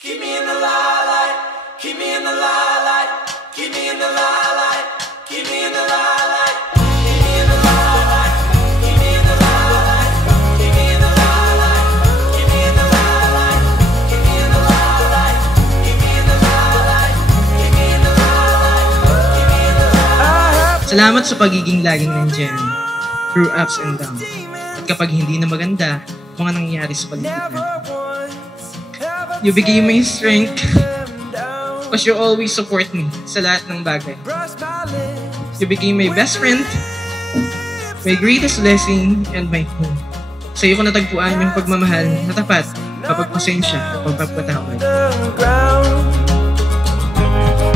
Keep me in the limelight, keep me in the limelight, keep me in the limelight, keep me in the limelight, keep me in the limelight, keep me in the limelight, keep me in the limelight, keep me in the limelight, keep me in the limelight, keep me in the limelight, keep me in the limelight, keep me in the limelight. Salamat sa pagiging laging nandyan through ups and downs. At kapag hindi na maganda, mga nangyayari sa paligid natin. You became my strength because you always support me sa lahat ng bagay. You became my best friend, my greatest blessing, and my home. Sa iyo ko natagpuan yung pagmamahal na tapat, kapag pasensya, kapag pagpatawad.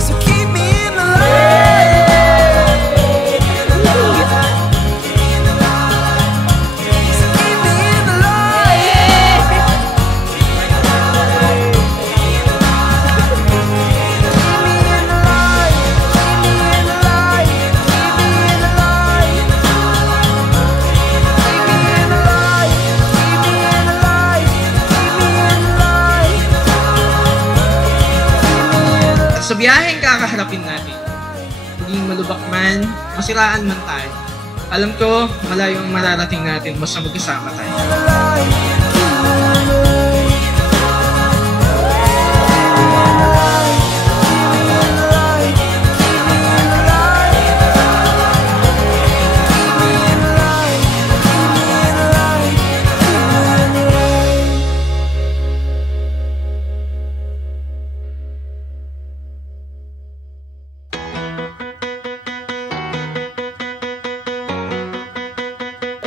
So keep me in the light. Sa biyaheng kakaharapin natin, maging malubak man, masiraan man tayo, alam ko, malayo ang mararating natin basta magkasama tayo.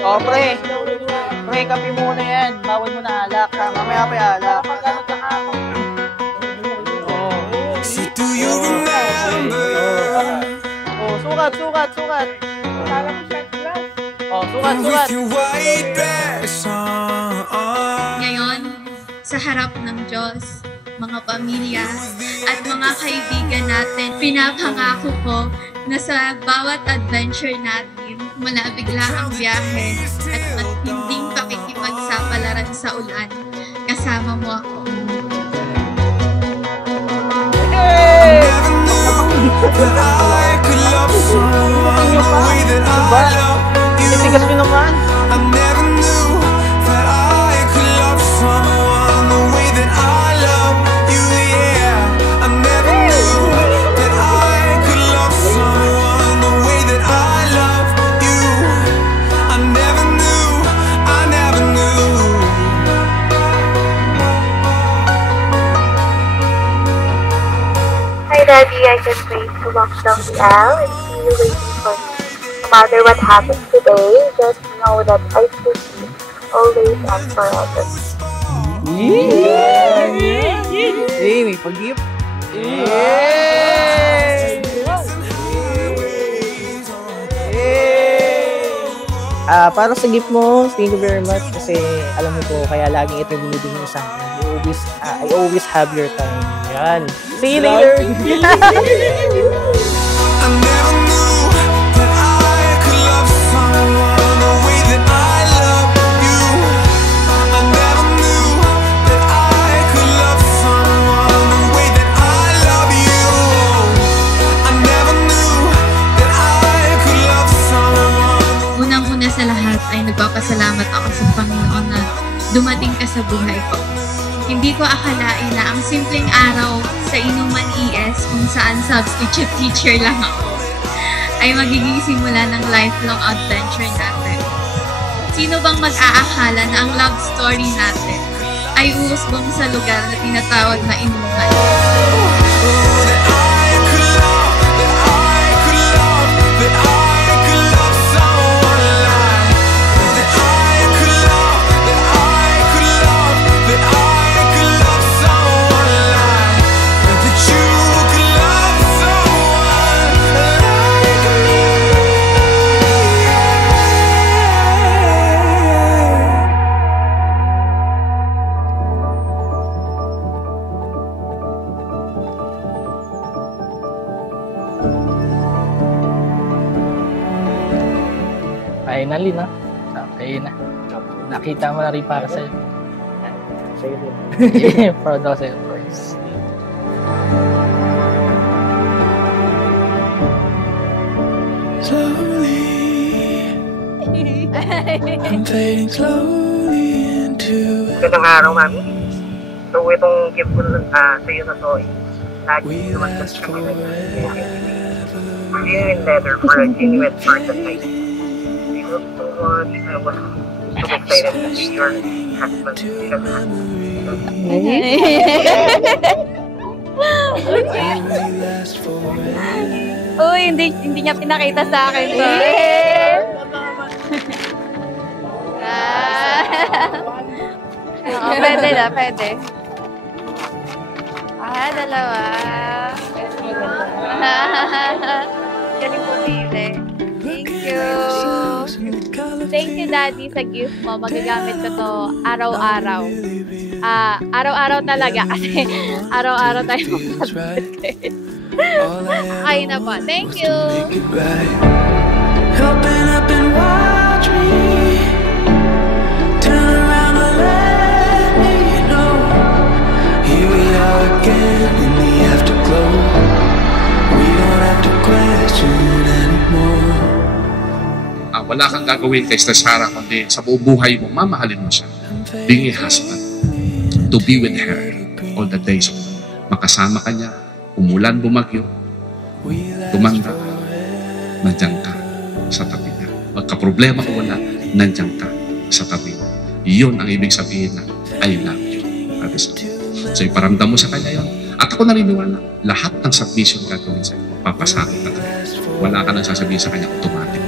O, pre, kape muna yan. Bawal mo na alak, ha? Mamaya pa alak. See, do you remember? Sukat. Sukat. With your white dress on. Ngayon, sa harap ng Diyos, mga pamilya, at mga kaibigan natin, pinapangako ko na sa bawat adventure natin, mula biglaang biyahe at matinding pakikipagsapalaran sa ulan, kasama mo ako. Never knew that I could love someone the way that I love you. Itigas nyo naman. I never knew that I could love someone the way that I love you, yeah. I never knew that I could love someone the way that I love you. I never knew. Hi, Daddy. I can't wait to walk down the aisle and see you waiting for me. No matter what happens today, just know that I choose you always and forever. May pag-gift. Para sa gift mo, thank you very much kasi alam mo po, kaya laging ito binibigay mo sa akin. I always have your time. Yan. See you later! I never knew that I could love someone the way that I love you. I never knew that I could love someone the way that I love you. I never knew that I could love someone. Unang-una sa lahat ay nagpapasalamat ako sa Panginoon na dumating ka sa buhay ko. Hindi ko akalain na ang simpleng araw sa Inuman ES kung saan substitute teacher lang ako ay magiging simula ng lifelong adventure natin. Sino bang mag-aakala na ang love story natin ay uusbong sa lugar na tinatawag na Inuman? Finally, no? Okay na. Nakita mo na rin para sa'yo. Sa'yo din. Proud ako sa'yo, boys. I'm fading slowly into Magandang araw, Mami. So, itong gift ko sa iyo na to, lagi naman kasi kami genuine letter for a genuine person like you. I love so much. I was so excited to see your husband. Uy, hindi niya pinakita sa akin to. Oo, pwede na, pwede. Dalawa. Galing pumili. Thank you. Thank you, Daddy, sa gift mo. Magagamit ko to araw-araw. Araw-araw talaga kasi araw-araw tayo mag-budget. Okay na po. Thank you. Open up and watch me turn around and let me know. Here we are again in the afterglow. We don't have to question anymore. Wala kang gagawin kay Sarah kundi sa buong buhay mo, mamahalin mo siya. Being a husband, to be with her all the days of life. Makasama ka niya, umulan, bumagyo, tumanda ka, nandiyan ka sa tabi niya. Magka-problema o wala, nandiyan ka sa tabi niya. Iyon ang ibig sabihin na I love you. So iparamdam mo sa kanya yun. At ako naniniwala, lahat ng submission gagawin sa'yo, papasakit ka talaga. Wala ka nang sasabihin sa kanya automatic.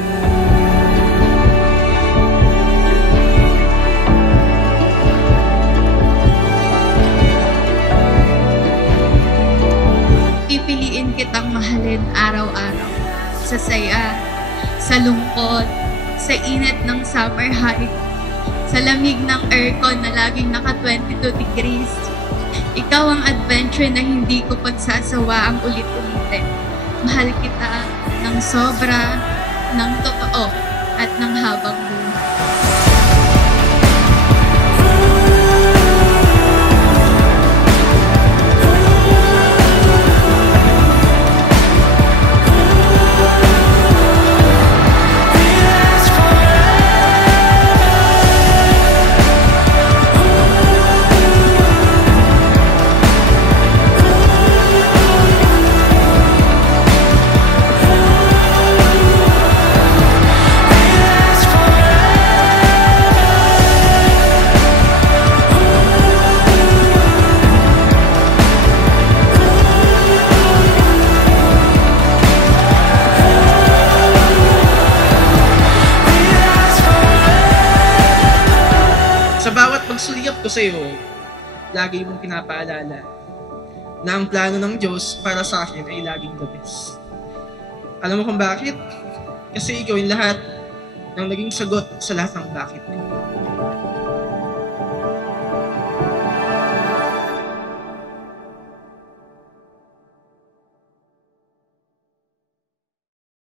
Pipiliin kitang mahalin araw-araw. Sa saya, sa lungkot, sa init ng summer high, sa lamig ng aircon na laging naka 22 degrees. Ikaw ang adventure na hindi ko pagsasawaan ulit-ulitin. Mahal kita ng sobra, ng totoo, at ng habang buhay. Sa bawat pagsuliyap ko sa iyo, lagi mong pinapaalala na ang plano ng Diyos para sa akin ay laging the best. Alam mo kung bakit? Kasi ikaw yung lahat ng naging sagot sa lahat ng bakit ko.